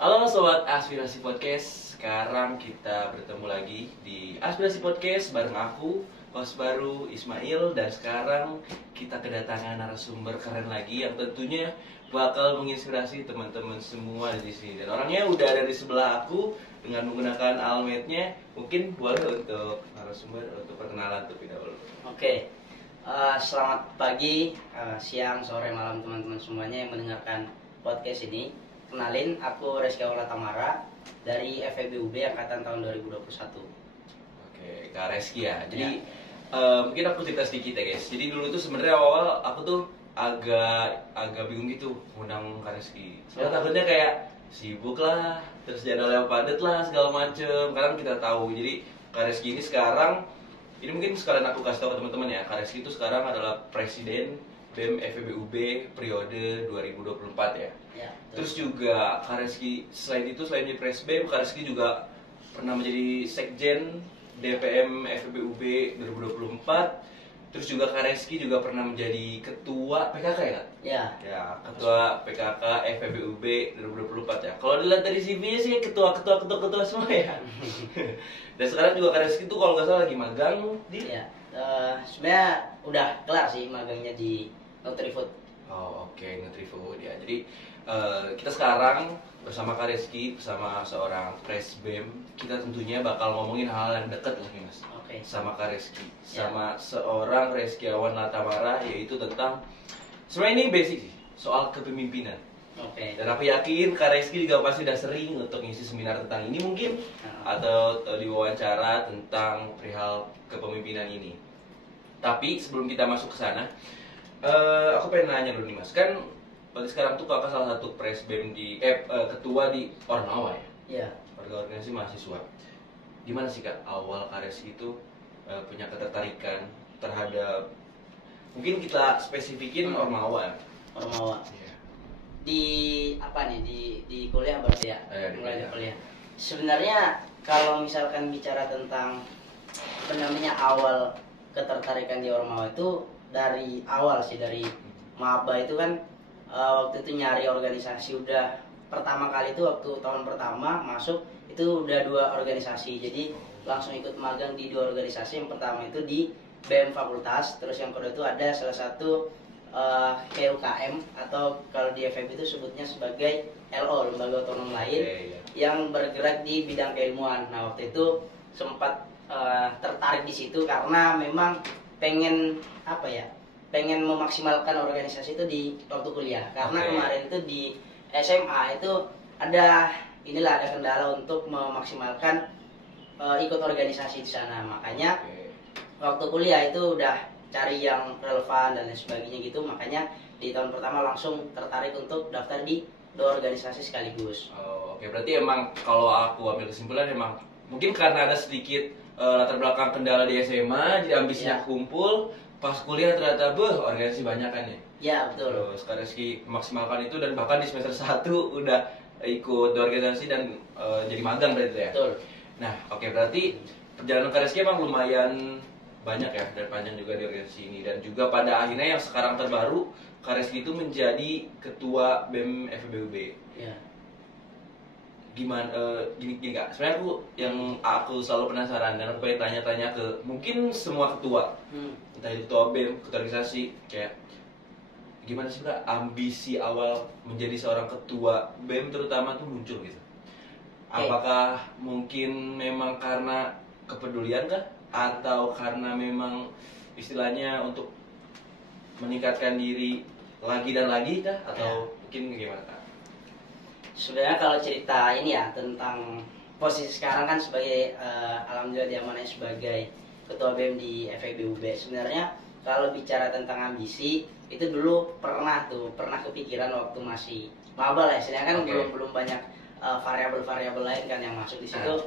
Halo Sobat Aspirasi Podcast. Sekarang kita bertemu lagi di Aspirasi Podcast bareng aku, host baru Ismail. Dan sekarang kita kedatangan narasumber keren lagi yang tentunya bakal menginspirasi teman-teman semua di sini. Dan orangnya udah ada di sebelah aku dengan menggunakan almetnya. Mungkin boleh untuk narasumber untuk perkenalan terlebih dahulu. Oke, selamat pagi, siang, sore, malam teman-teman semuanya yang mendengarkan podcast ini. Kenalin, aku Reski Aula Tamara dari FEB UB Angkatan tahun 2021. Oke, Kak Reski ya. Jadi mungkin aku cerita sedikit ya guys. Jadi dulu tuh sebenarnya awal aku tuh agak bingung gitu ngundang Kak Reski. Soalnya takutnya kayak sibuk lah, terus jadwalnya padat lah segala macem. Karena kita tahu. Jadi Kak Reski ini sekarang, ini mungkin sekalian aku kasih tahu ke teman-teman ya. Kak Reski itu sekarang adalah Presiden BEM FEB UB periode 2024 ya. Terus juga Kak Reski selain jadi Presbem, Kak Reski juga pernah menjadi Sekjen DPM FEB UB 2024. Terus juga Kak Reski juga pernah menjadi Ketua PKK ya Kak? Ya, Ketua PKK FEB UB 2024 ya. Kalau dilihat dari CV-nya sih ketua semua ya. Dan sekarang juga Kak Reski tuh kalau nggak salah lagi magang di. Sebenarnya udah kelar sih magangnya di Nutrifood. Oh oke, Nutrifood ya. Jadi kita sekarang bersama Kak Reski, bersama seorang Presbem, kita tentunya bakal ngomongin hal yang dekat lah nih Mas. Oke. Sama Kak Reski, sama seorang Reskiawan Latamara, yaitu tentang sebenarnya ini basic sih, soal kepemimpinan. Oke. Dan aku yakin Kak Reski juga pasti udah sering untuk ngisi seminar tentang ini mungkin, atau diwawancara tentang perihal kepemimpinan ini. Tapi sebelum kita masuk ke sana, aku pengen nanya dulu nih Mas, kan berarti sekarang tuh kakak salah satu presbem di ketua di Ormawa ya? Iya. Organisasi mahasiswa. Gimana sih Kak awal Kak Reski itu punya ketertarikan terhadap, mungkin kita spesifikin Ormawa. Ormawa. Iya. Di apa nih di kuliah berarti ya? Di kuliah. Sebenarnya kalau misalkan bicara tentang apa namanya awal ketertarikan di Ormawa itu dari awal sih, dari maba itu kan waktu itu nyari organisasi. Udah pertama kali itu waktu tahun pertama masuk itu udah 2 organisasi, jadi langsung ikut magang di 2 organisasi. Yang pertama itu di BEM Fakultas, terus yang kedua itu ada salah satu KUKM atau kalau di FEB itu sebutnya sebagai LO, lembaga otonom lain yang bergerak di bidang keilmuan. Nah waktu itu sempat tertarik di situ karena memang pengen pengen memaksimalkan organisasi itu di waktu kuliah. Karena kemarin itu di SMA itu ada kendala untuk memaksimalkan ikut organisasi di sana. Makanya waktu kuliah itu udah cari yang relevan dan lain sebagainya gitu. Makanya di tahun pertama langsung tertarik untuk daftar di 2 organisasi sekaligus. Oke, berarti emang kalau aku ambil kesimpulan emang mungkin karena ada sedikit latar belakang kendala di SMA, jadi ambisinya kumpul. Pas kuliah ternyata organisasi banyak kan ya? Ya betul. Terus Kak Reski memaksimalkan itu dan bahkan di semester 1 udah ikut organisasi dan jadi magang berarti ya? Betul. Nah oke, berarti perjalanan Kak Reski emang lumayan banyak ya dan panjang juga di organisasi ini. Dan juga pada akhirnya yang sekarang terbaru Kak Reski itu menjadi Ketua BEM FEB UB. Ya. Gimana gini Kak, sebenarnya aku selalu penasaran dan aku pengen tanya-tanya ke mungkin semua ketua, entah itu ketua BEM, ketua organisasi, kayak gimana sih Kak ambisi awal menjadi seorang ketua BEM terutama tuh muncul gitu? Apakah mungkin memang karena kepedulian kah? Atau karena memang istilahnya untuk meningkatkan diri lagi dan lagi kah? Atau mungkin gimana Kak? Sebenarnya kalau cerita ini ya tentang posisi sekarang kan sebagai alhamdulillah diamanai sebagai ketua BEM di FEB UB. Sebenarnya kalau bicara tentang ambisi itu dulu pernah kepikiran waktu masih maba lah, istilahnya kan belum banyak variabel-variabel lain kan yang masuk di situ.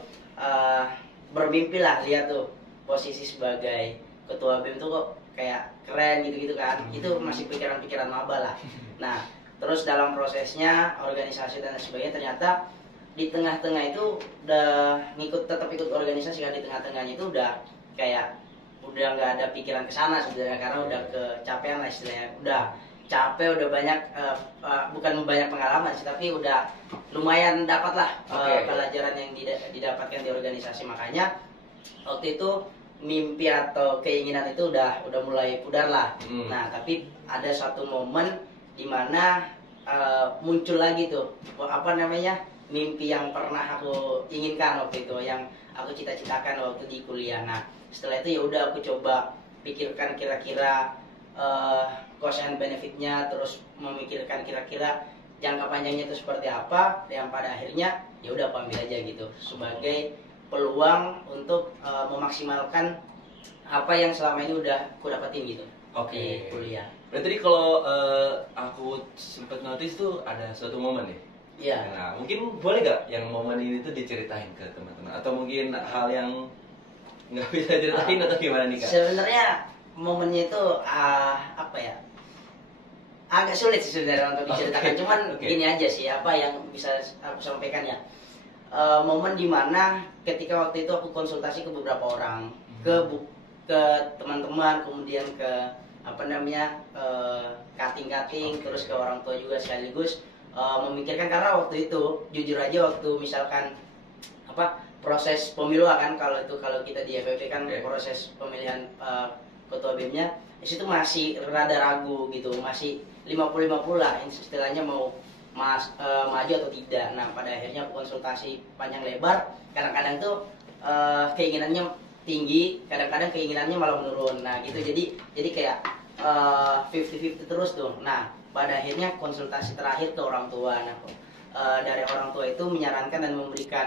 Bermimpi lah lihat tuh posisi sebagai ketua BEM tuh kok kayak keren gitu kan. Itu masih pikiran-pikiran maba lah. Nah terus dalam prosesnya organisasi dan sebagainya ternyata di tengah-tengah itu udah tetap ikut organisasi kan. Di tengah-tengahnya itu udah kayak udah nggak ada pikiran ke sana sebenarnya karena udah kecapean lah istilahnya. Udah capek, udah banyak bukan banyak pengalaman sih, tapi udah lumayan dapat lah pelajaran yang didapatkan di organisasi. Makanya waktu itu mimpi atau keinginan itu udah mulai pudar lah. Nah, tapi ada satu momen dimana muncul lagi tuh apa namanya, mimpi yang pernah aku inginkan waktu itu, yang aku cita-citakan waktu di kuliah. Nah, setelah itu ya udah aku coba pikirkan kira-kira cost and benefitnya, terus memikirkan kira-kira jangka panjangnya itu seperti apa, yang pada akhirnya ya udah aku ambil aja gitu sebagai peluang untuk memaksimalkan apa yang selama ini udah aku dapetin gitu di kuliah. Berarti kalau aku sempat notice tuh ada suatu momen nih. Iya. Nah, mungkin boleh gak yang momen ini tuh diceritain ke teman-teman, atau mungkin hal yang nggak bisa ceritain atau gimana nih Kak? Sebenarnya momennya itu apa ya, agak sulit sih sebenarnya untuk diceritakan. Cuman gini aja sih apa yang bisa aku sampaikan ya. Momen dimana ketika waktu itu aku konsultasi ke beberapa orang, ke teman-teman, kemudian ke apa namanya kating-kating, terus ke orang tua juga sekaligus memikirkan, karena waktu itu jujur aja waktu misalkan apa proses pemilu kan, kalau kita di FFP kan proses pemilihan ketua BEM-nya di situ masih rada ragu gitu, masih 50-50 lah istilahnya mau maju atau tidak. Nah, pada akhirnya aku konsultasi panjang lebar, kadang-kadang tuh keinginannya tinggi, kadang-kadang keinginannya malah menurun. Nah, gitu. Jadi kayak 50-50 terus tuh. Nah, pada akhirnya konsultasi terakhir ke orang tua. Nah, dari orang tua itu menyarankan dan memberikan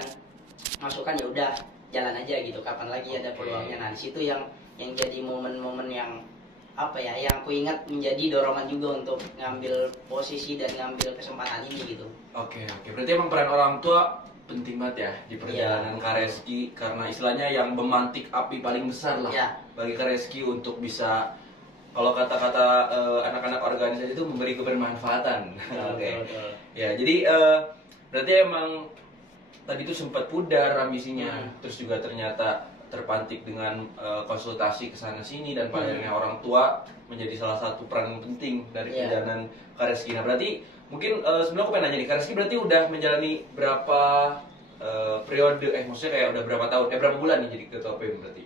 masukan, ya udah jalan aja gitu, kapan lagi ada peluangnya. Nah, di situ yang jadi momen-momen yang apa ya, yang aku ingat menjadi dorongan juga untuk ngambil posisi dan ngambil kesempatan ini gitu. Oke. Berarti emang peran orang tua penting banget ya di perjalanan Kak Reski, karena istilahnya yang memantik api paling besar lah bagi Kak Reski untuk bisa, kalau kata-kata anak-anak organisasi itu memberi kebermanfaatan. Ya, jadi berarti emang tadi itu sempat pudar ambisinya, terus juga ternyata terpantik dengan konsultasi ke sana sini, dan pada akhirnya orang tua menjadi salah satu peran penting dari perjalanan Kak Reski. Nah, berarti mungkin sebelum aku pengen nanya nih, Kak Reski berarti udah menjalani berapa periode, maksudnya kayak udah berapa tahun, berapa bulan nih jadi ketua BEM berarti?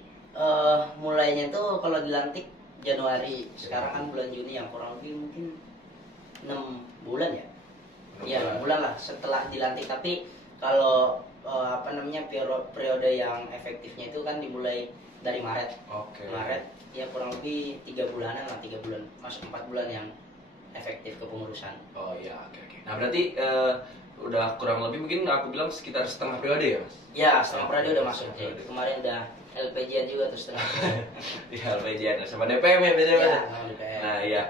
Mulainya tuh kalau dilantik Januari, sekarang kan bulan Juni, yang kurang lebih mungkin 6 bulan ya. Ya, 6 bulan lah setelah dilantik. Tapi kalau apa namanya periode yang efektifnya itu kan dimulai dari Maret. Maret ya kurang lebih 3 bulanan lah, 3 bulan, masuk 4 bulan yang efektif kepengurusan. Oke. Nah, berarti udah kurang lebih mungkin aku bilang sekitar setengah periode ya, Mas? Ya, setengah periode udah masuk. Kemarin udah LPJ-an juga tuh setengah. Ya, LPJ-an sama DPM ya biasanya. Ya, DPM. Nah, iya.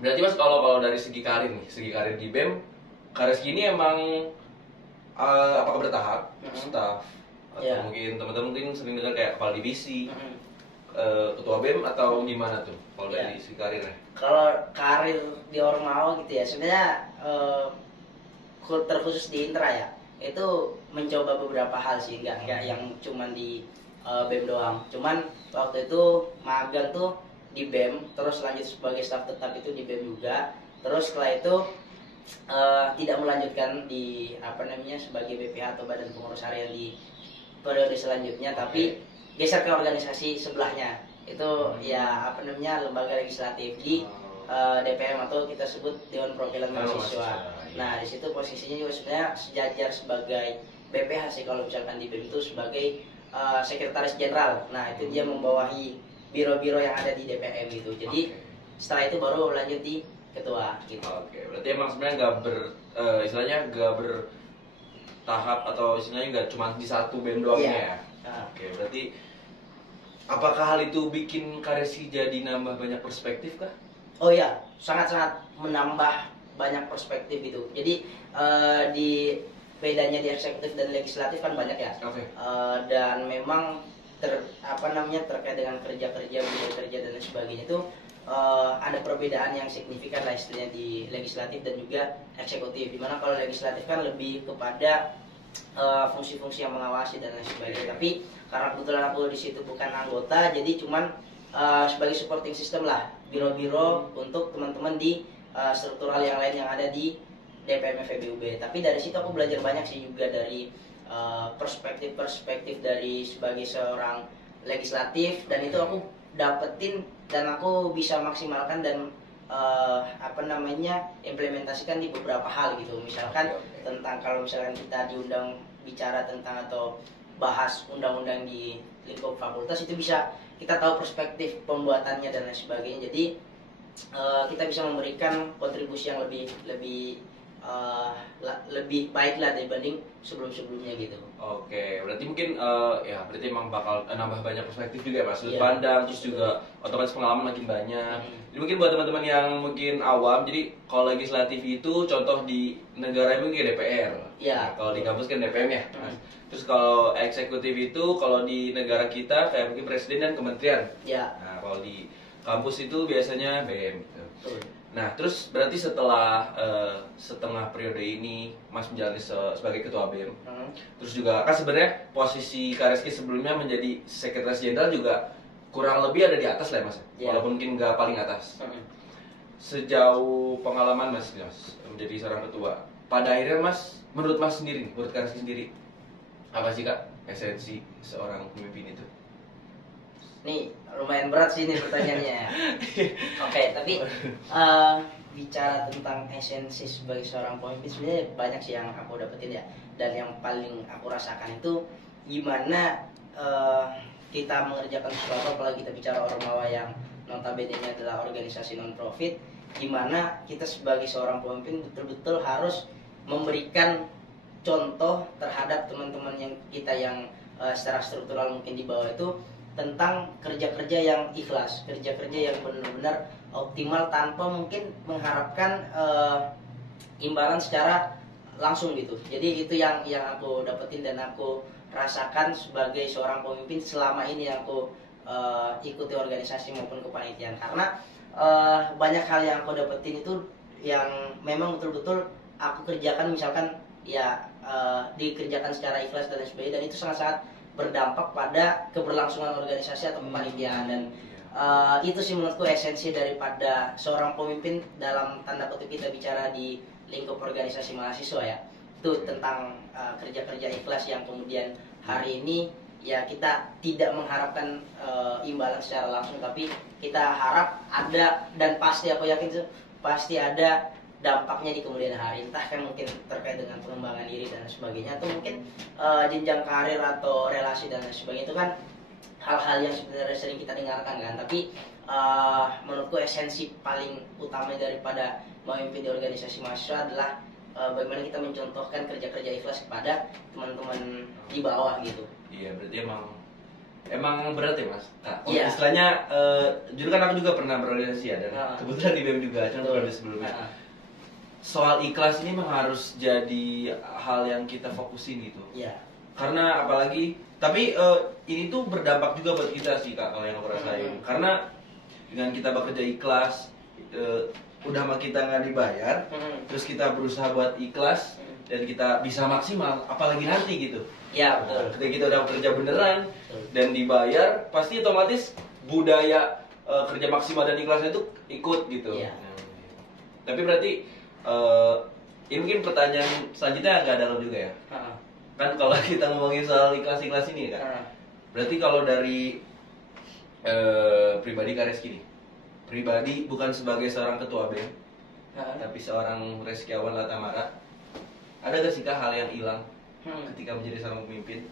Berarti Mas kalau dari segi karir nih, segi karir di BEM, Kak Reski ini emang apakah bertahap, staff, atau mungkin teman-teman mungkin sering dengar kayak kepala divisi, ketua BEM, atau gimana tuh kalau dari segi karirnya? Kalau karir di Ormawa gitu ya, sebenarnya terkhusus di Intra ya, itu mencoba beberapa hal sih, nggak yang cuman di BEM doang. Cuman waktu itu magang tuh di BEM, terus lanjut sebagai staf tetap itu di BEM juga. Terus setelah itu tidak melanjutkan di apa namanya sebagai BPH atau Badan Pengurus Harian di periode selanjutnya, tapi geser ke organisasi sebelahnya, itu ya apa namanya lembaga legislatif di DPM atau kita sebut Dewan Perwakilan Mahasiswa. Nah, di situ posisinya juga sebenarnya sejajar sebagai BPH sih, kalau misalkan di BEM itu sebagai sekretaris jenderal. Nah, itu dia membawahi biro-biro yang ada di DPM gitu. Jadi setelah itu baru lanjut di ketua gitu. Berarti emang sebenarnya istilahnya nggak bertahap, atau istilahnya nggak cuma di satu BEM doang ya. Berarti apakah hal itu bikin Kak Reski jadi nambah banyak perspektif kah? Oh ya, sangat-sangat menambah banyak perspektif itu. Jadi di bedanya di eksekutif dan legislatif kan banyak ya. Dan memang terkait dengan kerja-kerja, budaya kerja dan lain sebagainya itu ada perbedaan yang signifikan lah istilahnya di legislatif dan juga eksekutif. Dimana kalau legislatif kan lebih kepada fungsi-fungsi yang mengawasi dan lain sebagainya. Tapi karena kebetulan aku di situ bukan anggota, jadi cuman sebagai supporting system lah. biro-biro untuk teman-teman di struktural yang lain yang ada di DPM FEBUB. Tapi dari situ aku belajar banyak sih juga dari perspektif dari sebagai seorang legislatif, dan itu aku dapetin dan aku bisa maksimalkan dan implementasikan di beberapa hal gitu. Misalkan tentang kalau misalkan kita diundang bicara tentang atau bahas undang-undang di lingkup fakultas, itu bisa kita tahu perspektif pembuatannya dan lain sebagainya. Jadi kita bisa memberikan kontribusi yang lebih baik lah dibanding sebelum-sebelumnya gitu. Oke, berarti mungkin ya berarti emang bakal nambah banyak perspektif juga ya Mas, sudut Iya. pandang, terus juga otomatis pengalaman makin banyak. Jadi mungkin buat teman-teman yang mungkin awam, jadi kalau legislatif itu contoh di negara mungkin kayak DPR. Iya. Nah, kalau di kampus kan DPM ya. Mas. Terus kalau eksekutif itu kalau di negara kita kayak mungkin presiden dan kementerian. Ya. Nah, kalau di kampus itu biasanya BM gitu. Betul. Nah, terus berarti setelah setengah periode ini Mas menjalani sebagai ketua BEM, terus juga kan sebenarnya posisi Kak Reski sebelumnya menjadi sekretaris jenderal juga kurang lebih ada di atas lah Mas, Yeah. walaupun mungkin nggak paling atas. Sejauh pengalaman Mas menjadi seorang ketua, pada akhirnya Mas, menurut Mas sendiri, menurut Kak Reski sendiri, apa sih Kak esensi seorang pemimpin itu? Nih lumayan berat sih ini pertanyaannya. Oke, tapi bicara tentang esensi sebagai seorang pemimpin, sebenarnya banyak sih yang aku dapetin ya. Dan yang paling aku rasakan itu gimana kita mengerjakan sesuatu, apalagi kita bicara Ormawa yang notabene-nya adalah organisasi non profit, gimana kita sebagai seorang pemimpin betul-betul harus memberikan contoh terhadap teman-teman yang kita yang secara struktural mungkin di bawah itu, tentang kerja-kerja yang ikhlas, kerja-kerja yang benar-benar optimal tanpa mungkin mengharapkan imbalan secara langsung gitu. Jadi itu yang aku dapetin dan aku rasakan sebagai seorang pemimpin selama ini yang aku ikuti organisasi maupun kepanitiaan. Karena banyak hal yang aku dapetin itu yang memang betul-betul aku kerjakan, misalkan ya dikerjakan secara ikhlas dan lain sebagainya, dan itu sangat-sangat berdampak pada keberlangsungan organisasi atau kepanitiaan. Dan itu sih menurutku esensi daripada seorang pemimpin dalam tanda kutip kita bicara di lingkup organisasi mahasiswa ya. Itu tentang kerja-kerja ikhlas yang kemudian hari ini ya kita tidak mengharapkan imbalan secara langsung, tapi kita harap ada, dan pasti aku yakin itu pasti ada dampaknya di kemudian hari, entah kan mungkin terkait dengan pengembangan diri dan sebagainya, atau mungkin jenjang karir atau relasi dan sebagainya. Itu kan hal-hal yang sebenarnya sering kita dengarkan kan, tapi menurutku esensi paling utama daripada memimpin di organisasi mahasiswa adalah bagaimana kita mencontohkan kerja-kerja ikhlas kepada teman-teman di bawah gitu. Iya, berarti emang berat ya Mas. Nah, Iya. istilahnya jujur kan aku juga pernah berorganisasi ya, dan kebetulan di BEM juga kan periode sebelumnya. Soal ikhlas ini memang harus jadi hal yang kita fokusin gitu. Iya. Karena apalagi, tapi ini tuh berdampak juga buat kita sih Kak, kalau yang aku rasain. Karena dengan kita bekerja ikhlas, udah mah kita nggak dibayar, terus kita berusaha buat ikhlas dan kita bisa maksimal, apalagi nanti gitu. Iya, betul. Ketika kita udah kerja beneran dan dibayar, pasti otomatis budaya kerja maksimal dan ikhlasnya itu ikut gitu. Iya. Tapi berarti ini mungkin pertanyaan selanjutnya agak dalam juga ya. Kan kalau kita ngomongin soal ikhlas-ikhlas ini ya Kak, berarti kalau dari pribadi Kak Reski nih, pribadi bukan sebagai seorang ketua BEM, tapi seorang Reskiawan Latamara, ada gak sih Kak hal yang hilang ketika menjadi seorang pemimpin?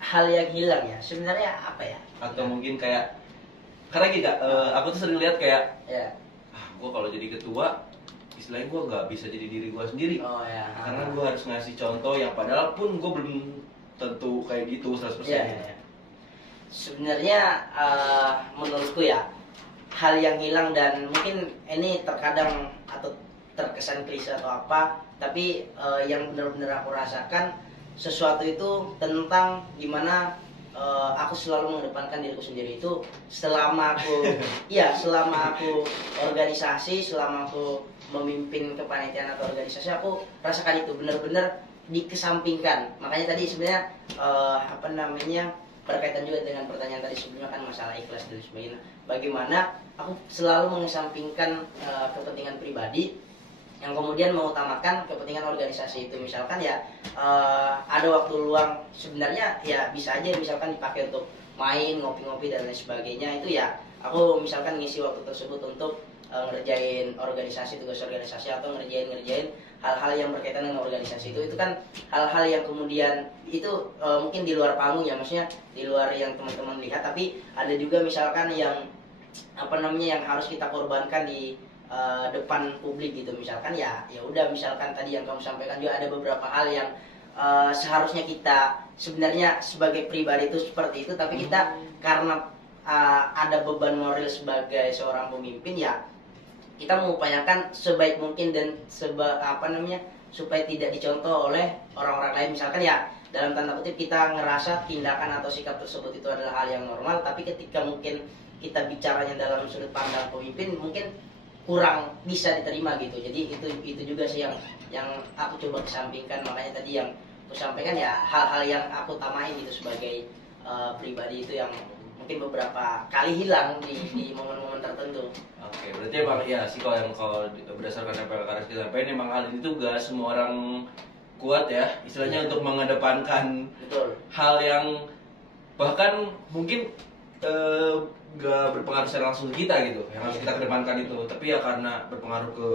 Hal yang hilang ya, sebenarnya apa ya? Atau mungkin kayak, karena gini Kak, aku tuh sering lihat kayak, Ya. gue kalau jadi ketua, istilahnya gue nggak bisa jadi diri gue sendiri. Oh ya. Karena gue harus ngasih contoh yang padahal pun gue belum tentu kayak gitu 100%. Ya. Sebenarnya menurutku ya, hal yang hilang, dan mungkin ini terkadang atau terkesan klise atau apa, tapi yang benar-benar aku rasakan sesuatu itu tentang gimana aku selalu mengedepankan diriku sendiri. Itu selama aku selama aku organisasi, selama aku memimpin kepanitiaan atau organisasi, aku rasakan itu benar-benar dikesampingkan. Makanya tadi sebenarnya berkaitan juga dengan pertanyaan tadi sebelumnya kan masalah ikhlas dan sebagainya. Bagaimana aku selalu mengesampingkan kepentingan pribadi yang kemudian mengutamakan kepentingan organisasi itu. Misalkan ya ada waktu luang sebenarnya ya bisa aja misalkan dipakai untuk main, ngopi-ngopi dan lain sebagainya, itu ya aku misalkan ngisi waktu tersebut untuk ngerjain organisasi, tugas organisasi, atau ngerjain hal-hal yang berkaitan dengan organisasi. Itu kan hal-hal yang kemudian itu mungkin di luar panggung ya, maksudnya di luar yang teman-teman lihat, tapi ada juga misalkan yang yang harus kita korbankan di depan publik gitu. Misalkan ya udah, misalkan tadi yang kamu sampaikan juga ada beberapa hal yang seharusnya kita sebenarnya sebagai pribadi itu seperti itu, tapi kita karena ada beban moral sebagai seorang pemimpin, ya kita mengupayakan sebaik mungkin dan supaya tidak dicontoh oleh orang-orang lain. Misalkan ya dalam tanda kutip kita ngerasa tindakan atau sikap tersebut itu adalah hal yang normal, tapi ketika mungkin kita bicaranya dalam sudut pandang pemimpin mungkin kurang bisa diterima gitu. Jadi itu juga sih yang aku coba kesampingkan. Makanya tadi yang aku sampaikan ya hal-hal yang aku tamain gitu sebagai pribadi, itu yang mungkin beberapa kali hilang di momen-momen tertentu. Oke, berarti emang ya sih kalau berdasarkan apa yang Kak Reski sampaikan, emang hal ini tuh gak semua orang kuat ya, istilahnya untuk mengedepankan hal yang bahkan mungkin gak berpengaruh secara langsung ke kita gitu, yang harus kita kedepankan itu, tapi ya karena berpengaruh ke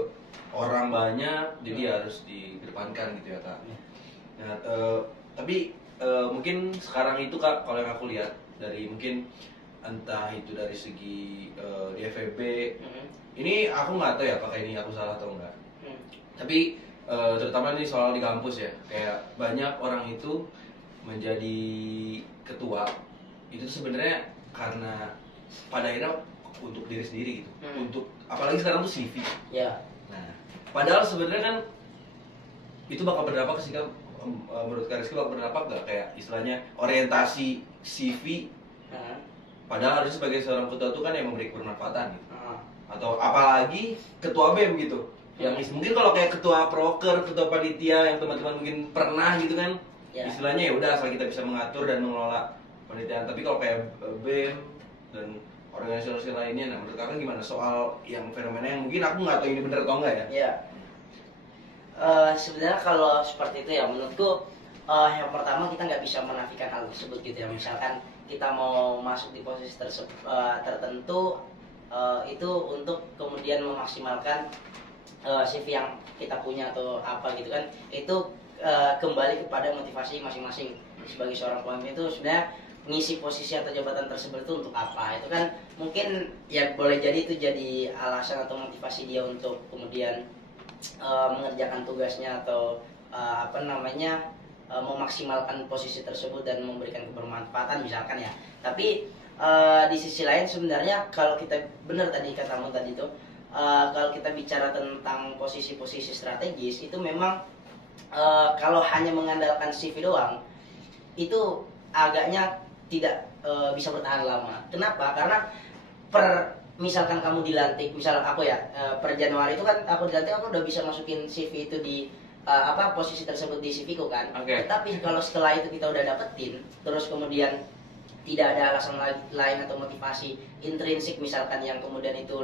orang banyak, jadi harus dikedepankan gitu ya Kak. Nah, tapi mungkin sekarang itu Kak, kalau yang aku lihat dari mungkin entah itu dari segi di FEB, ini aku nggak tahu ya apakah ini aku salah atau enggak, tapi terutama ini soal di kampus ya, kayak banyak orang itu menjadi ketua itu sebenarnya karena pada akhirnya untuk diri sendiri gitu, untuk apalagi sekarang tuh CV. Ya. Nah, padahal sebenarnya kan itu bakal berdampak sih kan, menurut Kak Reski bakal berdampak nggak kayak istilahnya orientasi CV. Padahal harusnya sebagai seorang ketua itu kan yang memberi kebermanfaatan gitu. Atau apalagi ketua BEM gitu. Yang mungkin kalau kayak ketua proker, ketua panitia yang teman-teman mungkin pernah gitu kan. Ya. Istilahnya ya udah asal kita bisa mengatur dan mengelola penelitian. Tapi kalau kayak BEM dan organisasi lainnya, nah menurut kakak gimana soal yang fenomena yang mungkin aku nggak tahu ini benar atau enggak ya? Iya. Sebenarnya kalau seperti itu ya menurutku yang pertama kita nggak bisa menafikan hal tersebut gitu ya. Misalkan kita mau masuk di posisi tertentu itu untuk kemudian memaksimalkan CV yang kita punya atau apa gitu kan, itu kembali kepada motivasi masing-masing. Sebagai seorang pemimpin itu sebenarnya mengisi posisi atau jabatan tersebut itu untuk apa, itu kan mungkin ya boleh jadi itu jadi alasan atau motivasi dia untuk kemudian mengerjakan tugasnya atau memaksimalkan posisi tersebut dan memberikan kebermanfaatan misalkan ya. Tapi di sisi lain sebenarnya kalau kita benar tadi katamu tadi itu, kalau kita bicara tentang posisi-posisi strategis itu memang kalau hanya mengandalkan CV doang itu agaknya tidak bisa bertahan lama. Kenapa? Karena misalkan kamu dilantik, misal aku ya per Januari itu kan aku dilantik, aku udah bisa masukin CV itu di posisi tersebut di CV ku kan. Okay. Tapi kalau setelah itu kita udah dapetin, terus kemudian tidak ada alasan lain atau motivasi intrinsik misalkan yang kemudian itu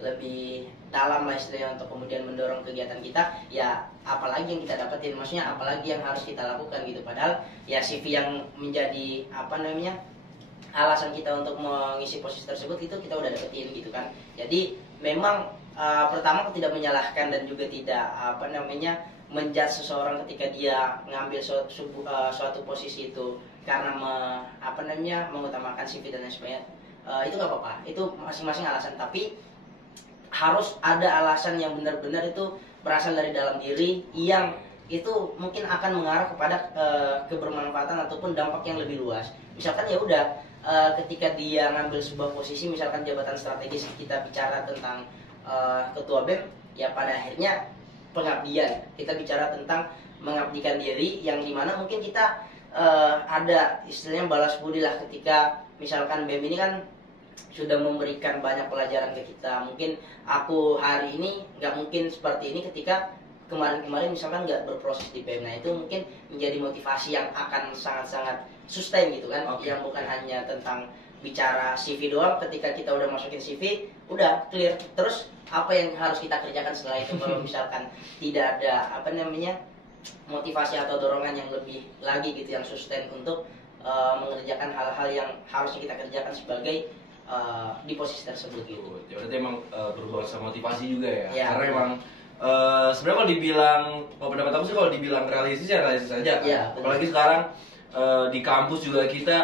lebih dalam lah istilahnya untuk kemudian mendorong kegiatan kita, ya apalagi yang kita dapetin, maksudnya apalagi yang harus kita lakukan gitu. Padahal ya CV yang menjadi alasan kita untuk mengisi posisi tersebut itu kita udah dapetin gitu kan. Jadi memang pertama aku tidak menyalahkan dan juga tidak menjudge seseorang ketika dia ngambil suatu posisi itu karena mengutamakan CV dan lain sebagainya. Itu nggak apa-apa, itu masing-masing alasan, tapi harus ada alasan yang benar-benar itu berasal dari dalam diri yang itu mungkin akan mengarah kepada kebermanfaatan ataupun dampak yang lebih luas. Misalkan ya udah ketika dia ngambil sebuah posisi misalkan jabatan strategis, kita bicara tentang ketua BEM, ya pada akhirnya pengabdian, kita bicara tentang mengabdikan diri yang dimana mungkin kita ada istilahnya balas budi lah ketika misalkan BEM ini kan sudah memberikan banyak pelajaran ke kita. Mungkin aku hari ini nggak mungkin seperti ini ketika kemarin-kemarin misalkan nggak berproses di BEM. Nah itu mungkin menjadi motivasi yang akan sangat-sangat sustain gitu kan, Oke. yang bukan hanya tentang bicara CV doang. Ketika kita udah masukin CV, udah clear. Terus apa yang harus kita kerjakan setelah itu? Kalau misalkan tidak ada apa namanya motivasi atau dorongan yang lebih lagi gitu yang sustain untuk mengerjakan hal-hal yang harusnya kita kerjakan sebagai di posisi tersebut gitu. Ya berarti emang berubah sama motivasi juga ya. Ya. Karena emang sebenarnya kalau dibilang, kalau pendapat aku sih kalau dibilang realistis ya realistis aja kan. Ya, betul. Apalagi sekarang di kampus juga kita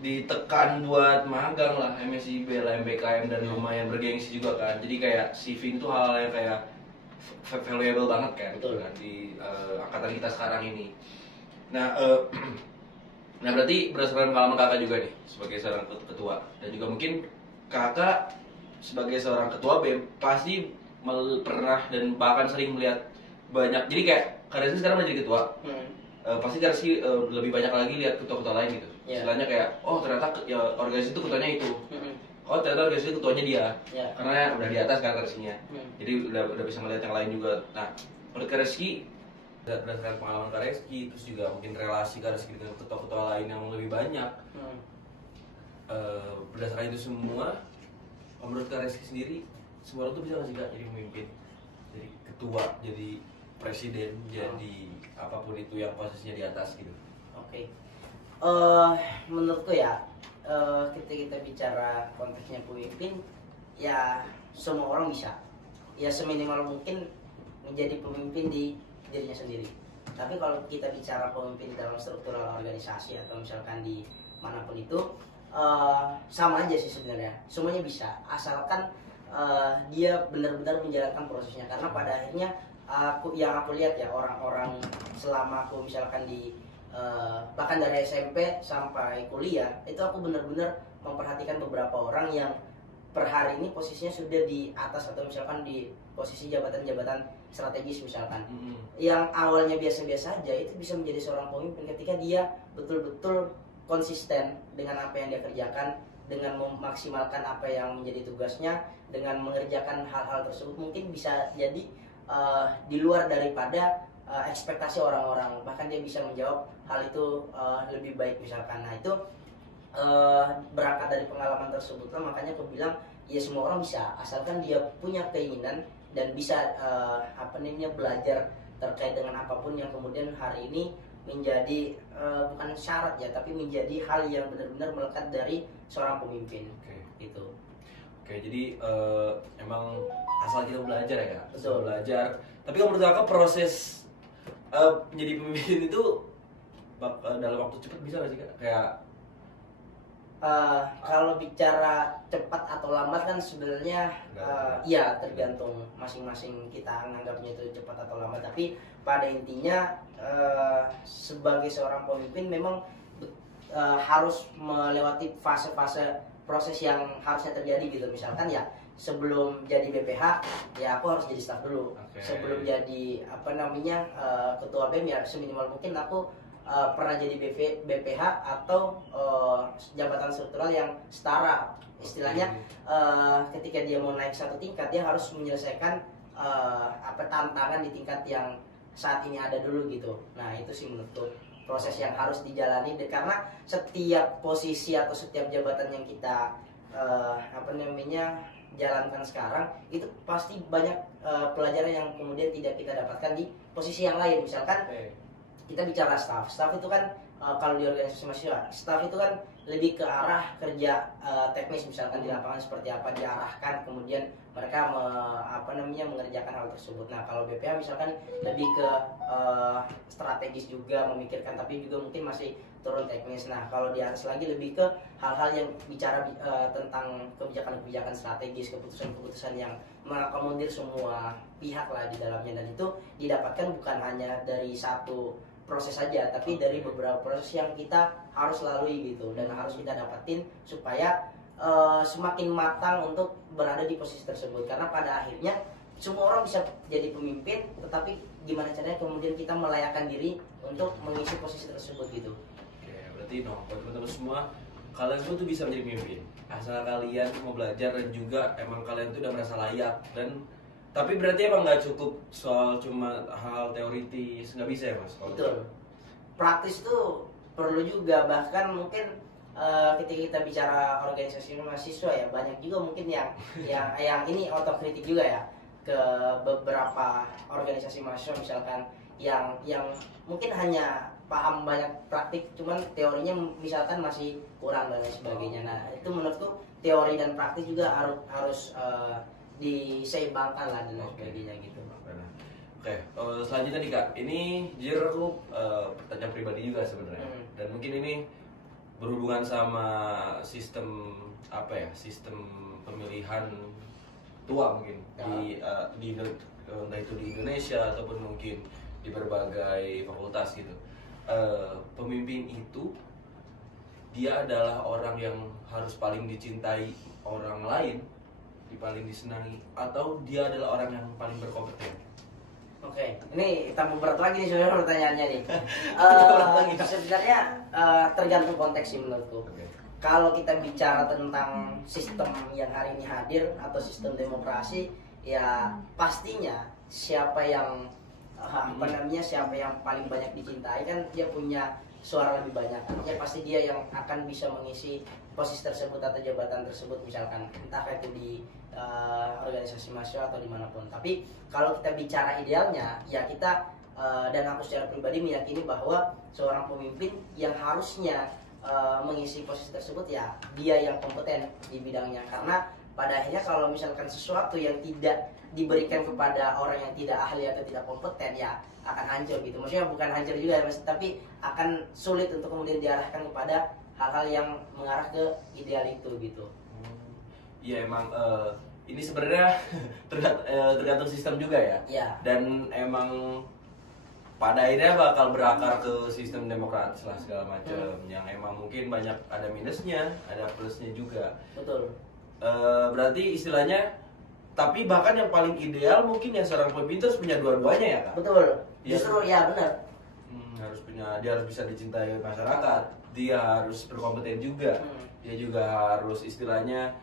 ditekan buat magang lah, MSIB lah, MBKM, dan lumayan bergengsi juga kan. Jadi kayak CV itu hal yang kayak valuable banget kan, Betul. kan di angkatan kita sekarang ini. Nah, nah berarti berdasarkan pengalaman kakak juga nih sebagai seorang ketua, dan juga mungkin kakak sebagai seorang ketua BEM pasti pernah dan bahkan sering melihat banyak. Jadi kayak Kak Rizky sekarang menjadi ketua, pasti Kak Rizky lebih banyak lagi lihat ketua-ketua lain gitu. Yeah. Istilahnya kayak, oh ternyata ya, organisasi itu ketuanya itu. Oh ternyata organisasi itu ketuanya dia. Yeah. Karena udah di atas kan Rizky-nya. Jadi udah bisa melihat yang lain juga. Nah, menurut Kak Rizky, berdasarkan pengalaman Kak Rizky, terus juga mungkin relasi Kak Rizky dengan ketua-ketua lain yang lebih banyak, berdasarkan itu semua, menurut Kak Rizky sendiri, semua orang tuh bisa nggak sih Kak jadi pemimpin, jadi ketua, jadi presiden, jadi apapun itu yang posisinya di atas gitu? Oke. Menurutku ya, ketika kita bicara konteksnya pemimpin, ya semua orang bisa. Ya seminimal mungkin menjadi pemimpin di dirinya sendiri. Tapi kalau kita bicara pemimpin dalam struktural organisasi atau misalkan di manapun itu, sama aja sih sebenarnya. Semuanya bisa, asalkan dia benar-benar menjalankan prosesnya. Karena pada akhirnya aku lihat ya, orang-orang selama aku misalkan di bahkan dari SMP sampai kuliah, itu aku benar-benar memperhatikan beberapa orang yang per hari ini posisinya sudah di atas atau misalkan di posisi jabatan-jabatan strategis misalkan. Yang awalnya biasa-biasa aja itu bisa menjadi seorang pemimpin ketika dia betul-betul konsisten dengan apa yang dia kerjakan, dengan memaksimalkan apa yang menjadi tugasnya, dengan mengerjakan hal-hal tersebut mungkin bisa jadi di luar daripada ekspektasi orang-orang, bahkan dia bisa menjawab hal itu lebih baik misalkan. Nah itu berangkat dari pengalaman tersebut lah, makanya aku bilang ya semua orang bisa, asalkan dia punya keinginan dan bisa belajar terkait dengan apapun yang kemudian hari ini menjadi bukan syarat ya, tapi menjadi hal yang benar-benar melekat dari seorang pemimpin. Gitu. Oke, jadi emang asal kita belajar ya Kak? Betul. Belajar. Tapi kalau menurut Kakak proses menjadi pemimpin itu dalam waktu cepat bisa nggak sih Kak? Kayak kalau bicara cepat atau lambat kan sebenarnya ya tergantung masing-masing kita menganggapnya itu cepat atau lambat. Tapi pada intinya sebagai seorang pemimpin memang harus melewati fase-fase proses yang harusnya terjadi gitu. Misalkan ya sebelum jadi BPH ya aku harus jadi staf dulu. Sebelum jadi ketua BEM ya seminimal mungkin aku pernah jadi BPH atau jabatan struktural yang setara. Istilahnya ketika dia mau naik satu tingkat dia harus menyelesaikan tantangan di tingkat yang saat ini ada dulu gitu. Nah itu sih menurutku proses yang harus dijalani, karena setiap posisi atau setiap jabatan yang kita jalankan sekarang itu pasti banyak pelajaran yang kemudian tidak kita dapatkan di posisi yang lain. Misalkan kita bicara staff itu kan kalau di organisasi mahasiswa, staff itu kan lebih ke arah kerja teknis, misalkan di lapangan seperti apa diarahkan, kemudian mereka mengerjakan hal tersebut. Nah kalau BPH misalkan lebih ke strategis juga memikirkan, tapi juga mungkin masih turun teknis. Nah kalau di atas lagi lebih ke hal-hal yang bicara tentang kebijakan-kebijakan strategis, keputusan-keputusan yang mengakomodir semua pihak lah di dalamnya, dan itu didapatkan bukan hanya dari satu proses saja, tapi dari beberapa proses yang kita harus lalui gitu, dan harus kita dapatin supaya semakin matang untuk berada di posisi tersebut. Karena pada akhirnya semua orang bisa jadi pemimpin, tetapi gimana caranya kemudian kita melayakkan diri untuk mengisi posisi tersebut gitu. Oke, berarti buat teman-teman semua, kalian tuh bisa menjadi pemimpin asal kalian mau belajar dan juga emang kalian tuh udah merasa layak. Dan tapi berarti emang nggak cukup soal cuma hal teoritis, nggak bisa ya Mas? Betul. Praktis itu perlu juga, bahkan mungkin ketika kita bicara organisasi mahasiswa ya, banyak juga mungkin yang ini otokritik juga ya ke beberapa organisasi mahasiswa misalkan yang mungkin hanya paham banyak praktik, cuman teorinya misalkan masih kurang dan lain sebagainya. Nah itu menurutku teori dan praktik juga harus diseimbangkan lah dan lain sebagainya gitu. Oke, selanjutnya nih Kak, ini jujur aku pertanyaan pribadi juga sebenarnya, dan mungkin ini berhubungan sama sistem apa ya, sistem pemilihan tua mungkin di entah itu di Indonesia ataupun mungkin di berbagai fakultas gitu. Pemimpin itu dia adalah orang yang harus paling dicintai orang lain, paling disenangi, atau dia adalah orang yang paling berkompeten? Oke, ini tambah berat lagi nih sebenarnya pertanyaannya nih. Sebenarnya tergantung konteks sih menurutku. Kalau kita bicara tentang sistem yang hari ini hadir atau sistem demokrasi, ya pastinya siapa yang siapa yang paling banyak dicintai kan dia punya suara lebih banyak. Artinya pasti dia yang akan bisa mengisi posisi tersebut atau jabatan tersebut, misalkan entah itu di organisasi mahasiswa atau dimanapun. Tapi kalau kita bicara idealnya, ya kita dan aku secara pribadi meyakini bahwa seorang pemimpin yang harusnya mengisi posisi tersebut ya dia yang kompeten di bidangnya. Karena pada akhirnya kalau misalkan sesuatu yang tidak diberikan kepada orang yang tidak ahli atau tidak kompeten, ya akan hancur gitu. Maksudnya bukan hancur juga ya Mas, tapi akan sulit untuk kemudian diarahkan kepada hal-hal yang mengarah ke ideal itu gitu. Iya emang ini sebenarnya tergantung sistem juga ya. Iya. Dan emang pada akhirnya bakal berakar ke sistem demokratis lah segala macam, yang emang mungkin banyak ada minusnya, ada plusnya juga. Betul. Berarti istilahnya, tapi bahkan yang paling ideal mungkin ya seorang pemimpin harus punya dua-duanya ya Kak? Betul. Ya. Justru ya benar. Harus punya, dia harus bisa dicintai masyarakat, dia harus berkompeten juga, dia juga harus istilahnya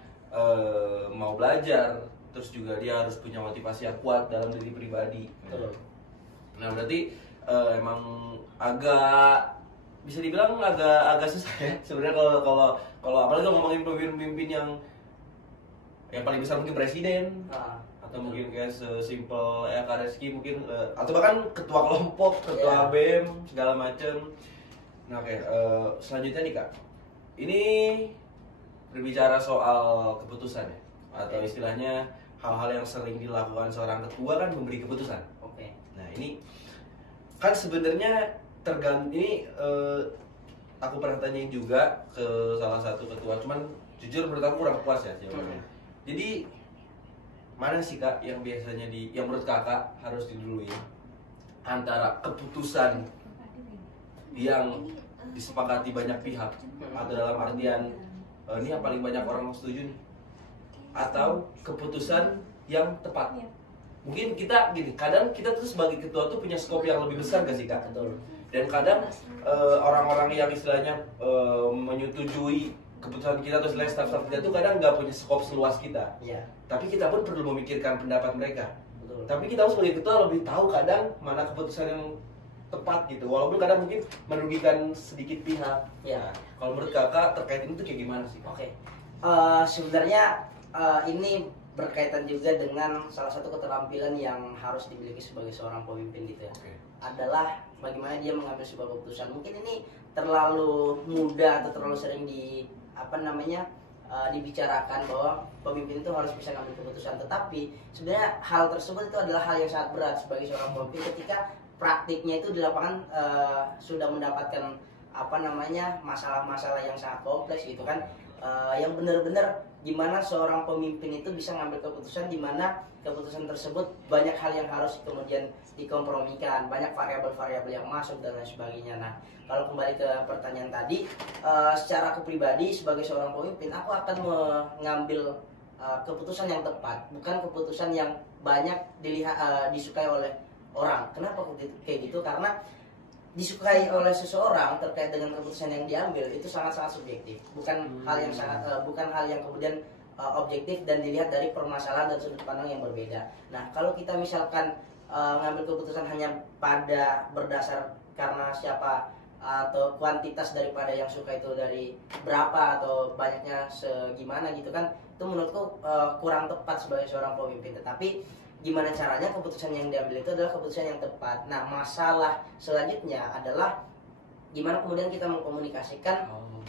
mau belajar, terus juga dia harus punya motivasi yang kuat dalam diri pribadi. Betul. Nah berarti emang agak bisa dibilang agak susah ya sebenarnya kalau apalagi kalau ngomongin pemimpin yang paling besar mungkin presiden, atau mungkin kayak sesimpel ya Kak Reski mungkin, atau bahkan ketua kelompok, ketua BEM segala macem. Nah oke, selanjutnya nih Kak, ini berbicara soal keputusan ya, atau istilahnya hal-hal yang sering dilakukan seorang ketua kan memberi keputusan. Oke. Nah ini kan sebenarnya tergantung, ini aku pernah tanyain juga ke salah satu ketua, cuman jujur menurut aku kurang puas ya jawabannya. Jadi mana sih Kak yang biasanya yang menurut Kakak harus diduluin antara keputusan yang disepakati banyak pihak, atau dalam artian ini yang paling banyak orang setuju nih, atau keputusan yang tepat? Mungkin kita gini, kadang kita tuh sebagai ketua tuh punya skop yang lebih besar gak sih Kak? Betul. Dan kadang orang-orang yang istilahnya menyetujui keputusan kita atau istilahnya staff-staff kita tuh kadang nggak punya skop seluas kita. Iya. Tapi kita pun perlu memikirkan pendapat mereka. Betul. Tapi kita sebagai ketua lebih tahu kadang mana keputusan yang tepat gitu, walaupun kadang mungkin merugikan sedikit pihak. Iya. Kalau menurut Kakak terkait itu kayak gimana sih? Oke. Sebenarnya ini berkaitan juga dengan salah satu keterampilan yang harus dimiliki sebagai seorang pemimpin gitu ya. Adalah bagaimana dia mengambil sebuah keputusan. Mungkin ini terlalu mudah atau terlalu sering dibicarakan bahwa pemimpin itu harus bisa mengambil keputusan, tetapi sebenarnya hal tersebut itu adalah hal yang sangat berat sebagai seorang pemimpin ketika praktiknya itu di lapangan sudah mendapatkan masalah-masalah yang sangat kompleks gitu kan. Yang benar-benar gimana seorang pemimpin itu bisa ngambil keputusan, di mana keputusan tersebut banyak hal yang harus kemudian dikompromikan, banyak variabel-variabel yang masuk dan lain sebagainya. Nah, kalau kembali ke pertanyaan tadi, secara aku pribadi sebagai seorang pemimpin, aku akan mengambil keputusan yang tepat, bukan keputusan yang banyak disukai oleh orang. Kenapa kayak gitu? Karena disukai oleh seseorang terkait dengan keputusan yang diambil itu sangat-sangat subjektif, bukan hal yang kemudian objektif dan dilihat dari permasalahan dan sudut pandang yang berbeda. Nah, kalau kita misalkan ngambil keputusan hanya berdasar karena siapa atau kuantitas daripada yang suka itu dari berapa atau banyaknya segimana gitu kan, itu menurutku kurang tepat sebagai seorang pemimpin. Tetapi gimana caranya keputusan yang diambil itu adalah keputusan yang tepat. Nah, masalah selanjutnya adalah gimana kemudian kita mengkomunikasikan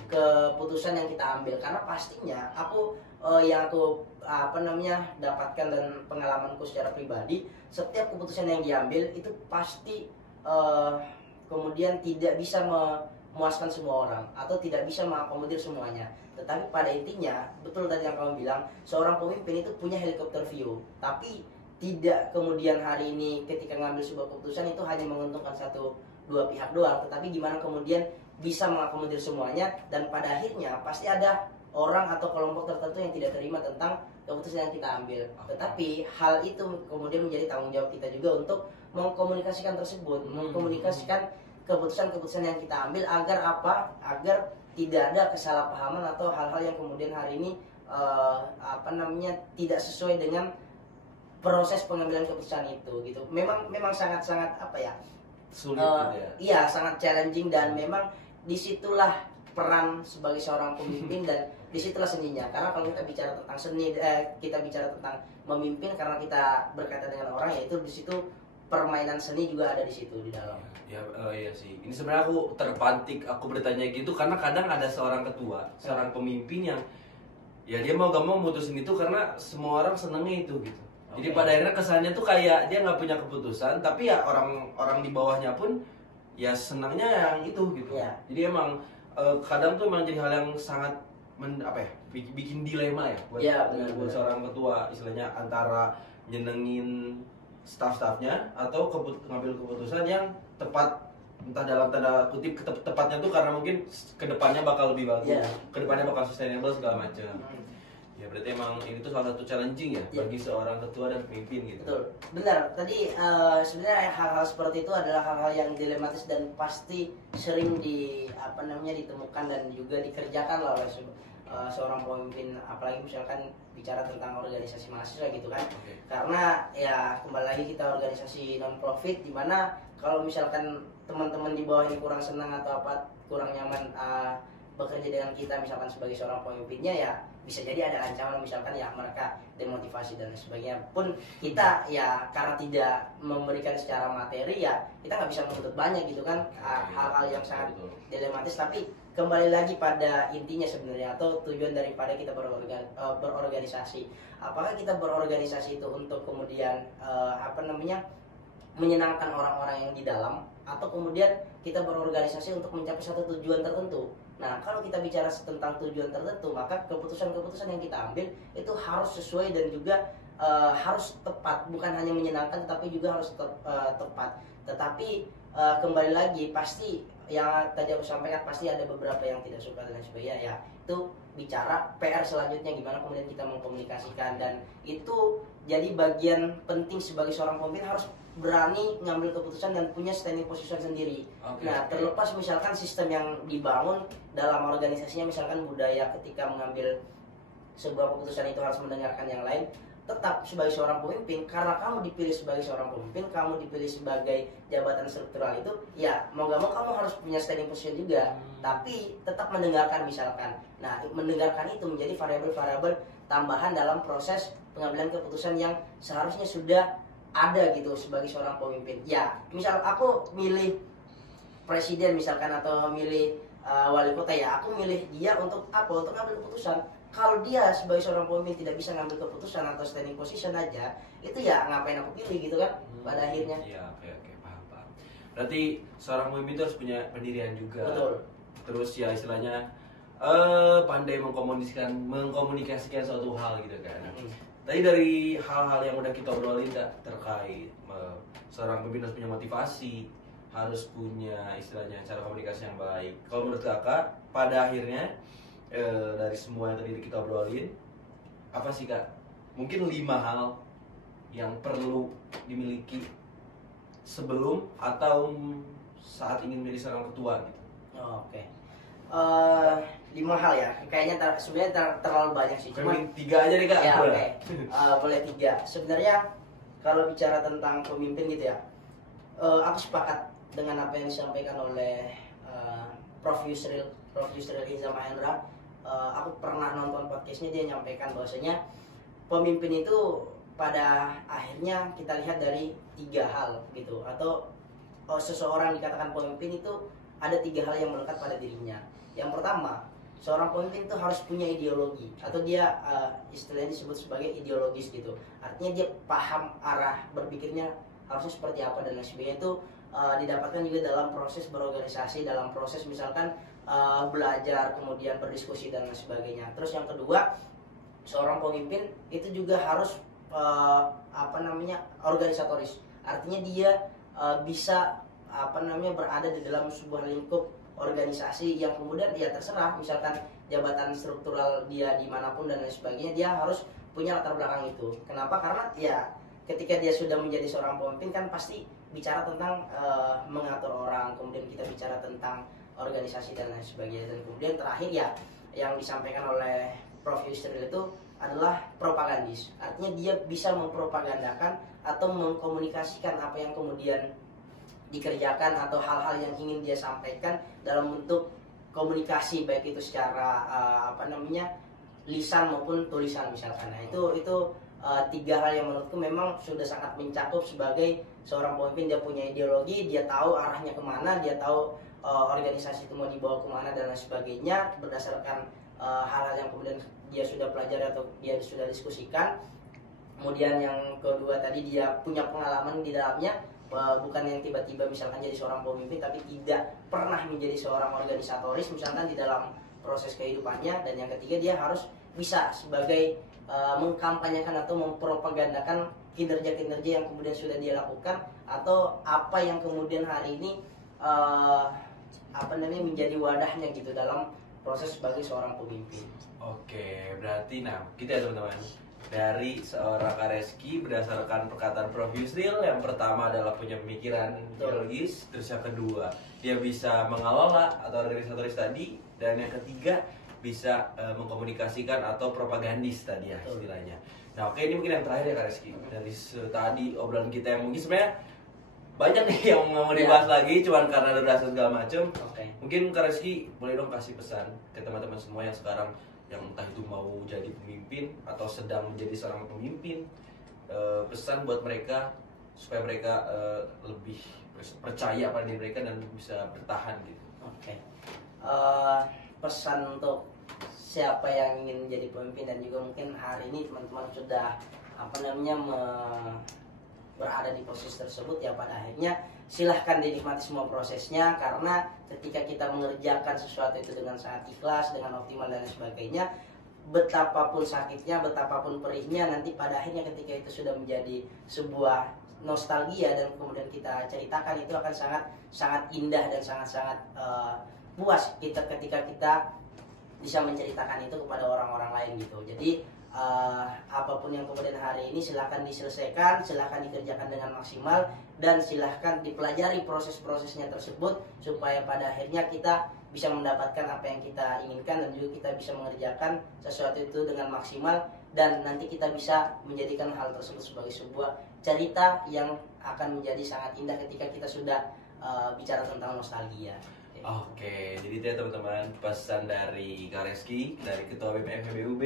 keputusan yang kita ambil, karena pastinya yang aku dapatkan dan pengalamanku secara pribadi, setiap keputusan yang diambil itu pasti kemudian tidak bisa memuaskan semua orang atau tidak bisa mengakomodir semuanya. Tetapi pada intinya betul tadi yang kamu bilang, seorang pemimpin itu punya helikopter view, tapi tidak kemudian hari ini ketika ngambil sebuah keputusan itu hanya menguntungkan satu dua pihak doang, tetapi gimana kemudian bisa mengakomodir semuanya, dan pada akhirnya pasti ada orang atau kelompok tertentu yang tidak terima tentang keputusan yang kita ambil. Tetapi hal itu kemudian menjadi tanggung jawab kita juga untuk mengkomunikasikan tersebut, mengkomunikasikan keputusan-keputusan yang kita ambil agar apa? Agar tidak ada kesalahpahaman atau hal-hal yang kemudian hari ini tidak sesuai dengan proses pengambilan keputusan itu gitu. Memang sangat-sangat sulit gitu ya. Iya, sangat challenging, dan memang disitulah peran sebagai seorang pemimpin dan disitulah seninya. Karena kalau kita bicara tentang seni, kita bicara tentang memimpin karena kita berkaitan dengan orang, yaitu di situ permainan seni juga ada di situ di dalam. Iya sih. Ini sebenarnya aku terpantik aku bertanya gitu karena kadang ada seorang ketua, seorang pemimpin yang ya dia mau gak mau mutusin itu karena semua orang senengnya itu gitu. Jadi pada akhirnya kesannya tuh kayak dia nggak punya keputusan, tapi ya orang di bawahnya pun ya senangnya yang itu gitu. Jadi emang kadang tuh emang jadi hal yang sangat bikin dilema ya buat seorang ketua, istilahnya antara nyenengin staff-staffnya atau ngambil keputusan yang tepat, entah dalam tanda kutip tepatnya tuh karena mungkin kedepannya bakal lebih bagus, kedepannya bakal sustainable segala macam. Ya berarti emang ini tuh salah satu challenging ya bagi seorang ketua dan pemimpin gitu. Betul, benar. Tadi sebenarnya hal-hal seperti itu adalah hal-hal yang dilematis dan pasti sering ditemukan dan juga dikerjakan lah oleh seorang pemimpin, apalagi misalkan bicara tentang organisasi mahasiswa gitu kan. Karena ya kembali lagi kita organisasi non profit, dimana kalau misalkan teman-teman di bawah ini kurang senang atau kurang nyaman bekerja dengan kita misalkan sebagai seorang pemimpinnya, ya bisa jadi ada ancaman misalkan ya mereka demotivasi dan sebagainya. Pun kita ya karena tidak memberikan secara materi, ya kita nggak bisa menuntut banyak gitu kan. Hal-hal yang sangat dilematis, tapi kembali lagi pada intinya sebenarnya atau tujuan daripada kita berorganisasi. Apakah kita berorganisasi itu untuk kemudian menyenangkan orang-orang yang di dalam, atau kemudian kita berorganisasi untuk mencapai satu tujuan tertentu. Nah, kalau kita bicara tentang tujuan tertentu, maka keputusan-keputusan yang kita ambil itu harus sesuai dan juga harus tepat, bukan hanya menyenangkan tetapi juga harus tepat. Tetapi kembali lagi pasti yang tadi aku sampaikan, pasti ada beberapa yang tidak suka dan sebagainya, ya itu bicara PR selanjutnya gimana kemudian kita mengkomunikasikan, dan itu jadi bagian penting sebagai seorang pemimpin, harus berani ngambil keputusan dan punya standing position sendiri. Terlepas misalkan sistem yang dibangun dalam organisasinya, misalkan budaya ketika mengambil sebuah keputusan itu harus mendengarkan yang lain, tetap sebagai seorang pemimpin, karena kamu dipilih sebagai seorang pemimpin, kamu dipilih sebagai jabatan struktural itu, ya mau gak mau kamu harus punya standing position juga, tapi tetap mendengarkan misalkan. Nah, mendengarkan itu menjadi variabel-variabel tambahan dalam proses pengambilan keputusan yang seharusnya sudah ada gitu sebagai seorang pemimpin. Ya, misal aku milih presiden misalkan atau milih wali kota, ya aku milih dia untuk apa? Untuk ngambil keputusan. Kalau dia sebagai seorang pemimpin tidak bisa ngambil keputusan atau standing position aja, itu ya ngapain aku pilih gitu kan pada akhirnya. Iya, oke, paham. Berarti seorang pemimpin itu harus punya pendirian juga. Betul. Terus ya istilahnya pandai mengkomunikasikan suatu hal gitu kan. Tadi dari hal-hal yang udah kita obrolin terkait seorang pemimpin harus punya motivasi, harus punya istilahnya cara komunikasi yang baik. Kalau menurut kakak, pada akhirnya dari semua yang tadi kita obrolin, apa sih kak? Mungkin 5 hal yang perlu dimiliki sebelum atau saat ingin menjadi seorang ketua gitu. Oke. 5 hal ya, kayaknya sebenarnya terlalu banyak sih. Cuman 3 aja deh kak. Ya, oke. Boleh 3. Sebenarnya kalau bicara tentang pemimpin gitu ya, aku sepakat dengan apa yang disampaikan oleh Prof Yusril Iza Mahendra. Aku pernah nonton podcastnya, dia nyampaikan bahwasanya pemimpin itu pada akhirnya kita lihat dari 3 hal gitu, atau seseorang dikatakan pemimpin itu ada 3 hal yang melekat pada dirinya. Yang pertama, seorang pemimpin itu harus punya ideologi, atau dia istilahnya disebut sebagai ideologis gitu. Artinya dia paham arah berpikirnya harusnya seperti apa dan lain sebagainya. Itu didapatkan juga dalam proses berorganisasi, dalam proses misalkan belajar, kemudian berdiskusi dan lain sebagainya. Terus yang kedua, seorang pemimpin itu juga harus organisatoris. Artinya dia bisa berada di dalam sebuah lingkup organisasi yang kemudian dia terserah, misalkan jabatan struktural dia dimanapun dan lain sebagainya, dia harus punya latar belakang itu. Kenapa? Karena ya ketika dia sudah menjadi seorang pemimpin kan pasti bicara tentang mengatur orang, kemudian kita bicara tentang organisasi dan lain sebagainya. Dan kemudian terakhir ya yang disampaikan oleh Prof Yusril itu adalah propagandis. Artinya dia bisa mempropagandakan atau mengkomunikasikan apa yang kemudian dikerjakan atau hal-hal yang ingin dia sampaikan dalam bentuk komunikasi, baik itu secara lisan maupun tulisan misalkan. Nah, itu 3 hal yang menurutku memang sudah sangat mencakup sebagai seorang pemimpin. Dia punya ideologi, dia tahu arahnya kemana, dia tahu organisasi itu mau dibawa kemana dan lain sebagainya berdasarkan hal-hal yang kemudian dia sudah pelajari atau dia sudah diskusikan. Kemudian yang kedua tadi, dia punya pengalaman di dalamnya, bukan yang tiba-tiba misalkan jadi seorang pemimpin tapi tidak pernah menjadi seorang organisatoris misalkan di dalam proses kehidupannya. Dan yang ketiga, dia harus bisa sebagai mengkampanyekan atau mempropagandakan kinerja-kinerja yang kemudian sudah dia lakukan, atau apa yang kemudian hari ini menjadi wadahnya gitu dalam proses sebagai seorang pemimpin. Oke, berarti kita ya teman-teman, dari seorang Kareski berdasarkan perkataan Prof Yusril, yang pertama adalah punya pemikiran ideologis, terus yang kedua dia bisa mengelola atau organisatoris tadi, dan yang ketiga bisa mengkomunikasikan atau propagandis tadi ya istilahnya. Nah oke, ini mungkin yang terakhir ya Kareski, dari tadi obrolan kita yang mungkin sebenarnya banyak nih yang mau dibahas lagi, cuman karena durasi segala macam. Mungkin Kareski boleh dong kasih pesan ke teman-teman semua yang sekarang yang entah itu mau jadi pemimpin atau sedang menjadi seorang pemimpin, pesan buat mereka supaya mereka lebih percaya pada diri mereka dan bisa bertahan gitu. Pesan untuk siapa yang ingin menjadi pemimpin, dan juga mungkin hari ini teman-teman sudah berada di proses tersebut, ya pada akhirnya silahkan dinikmati semua prosesnya. Karena ketika kita mengerjakan sesuatu itu dengan sangat ikhlas, dengan optimal dan sebagainya, betapapun sakitnya, betapapun perihnya, nanti pada akhirnya ketika itu sudah menjadi sebuah nostalgia dan kemudian kita ceritakan, itu akan sangat indah dan sangat puas kita ketika kita bisa menceritakan itu kepada orang-orang lain gitu. Jadi apapun yang kemudian hari ini silahkan diselesaikan, silahkan dikerjakan dengan maksimal, dan silahkan dipelajari proses-prosesnya tersebut supaya pada akhirnya kita bisa mendapatkan apa yang kita inginkan, dan juga kita bisa mengerjakan sesuatu itu dengan maksimal, dan nanti kita bisa menjadikan hal tersebut sebagai sebuah cerita yang akan menjadi sangat indah ketika kita sudah bicara tentang nostalgia. Oke, jadi itu ya teman-teman, pesan dari Kareski, dari Ketua BPM FEBUB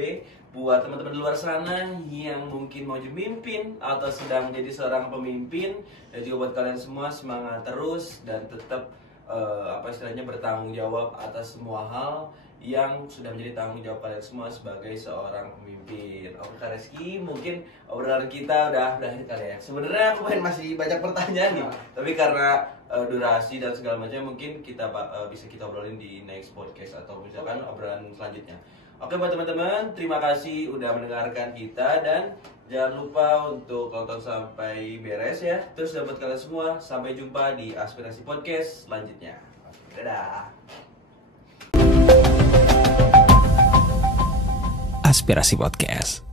buat teman-teman di luar sana yang mungkin mau jadi pemimpin atau sedang menjadi seorang pemimpin, dan juga buat kalian semua, semangat terus dan tetap bertanggung jawab atas semua hal yang sudah menjadi tanggung jawab kalian semua sebagai seorang pemimpin. Oke Kareski, mungkin obrolan kita udah berakhir kali ya. Sebenarnya aku pengen masih banyak pertanyaan nih, tapi karena durasi dan segala macam mungkin kita bisa kita obrolin di next podcast atau misalkan obrolan selanjutnya. Oke buat teman-teman, terima kasih udah mendengarkan kita, dan jangan lupa untuk tonton sampai beres ya. Terus buat kalian semua, sampai jumpa di Aspirasi Podcast selanjutnya. Dadah. Aspirasi Podcast.